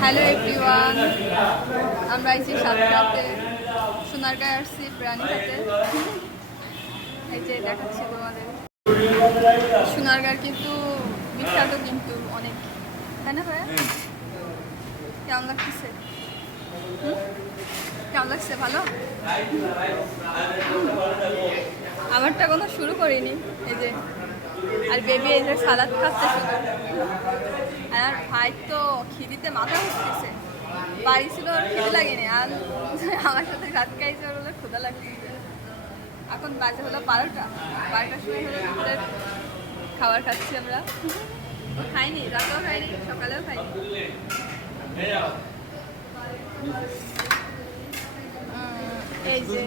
Hello everyone, আমরা আইছি সাতটাতে সোনারগাঁয়ে আসছি প্রাণীঘাটে। এই যে দেখাচ্ছি তোমাদের সোনারগাঁর কিন্তু বিখ্যাত কিন্তু অনেক, তাই না ভাইয়া? কেমন লাগতেছে? কেমন লাগছে? ভালো? আমারটা কোনো শুরু করিনি। এই যে আর বেবি এই যে সালাদ খাচ্ছে শুধু। আর ভাই তো খিদিতে মাথা উঠতেছে, বাড়ি ছিল ওর খিদে লাগেনি, আর আমার সাথে রাত খাইছে ওর হলো ক্ষুধা লাগতেছে। এখন বাজে হলো 12টার সময় হলো দুপুরের খাবার খাচ্ছি আমরা। ও খাইনি, রাতেও খাইনি, সকালেও খাইনি। এই যে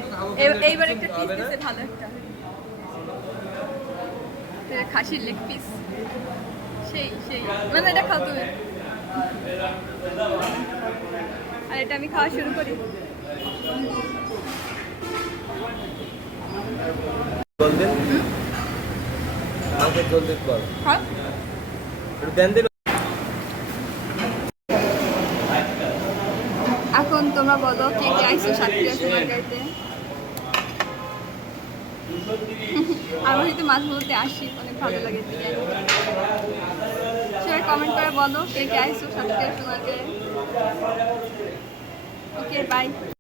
এইবার একটা পিস দিছে, ভালো একটা খাসির লেগ পিস, সেই সেই মানে এটা খাও তুমি। আর এটা আমি খাওয়া শুরু করি। এখন তোমরা বলো কে কে আইসো সাতক্ষীরা সোনারগাঁইতে? আমার হয়তো মাঝে মধ্যে আসি, অনেক ভালো লাগে বিরিয়ানি। সবাই কমেন্ট করে বলো কে কে আইসো সাতক্ষীরা সোনারগাঁয়ে। ওকে, বাই।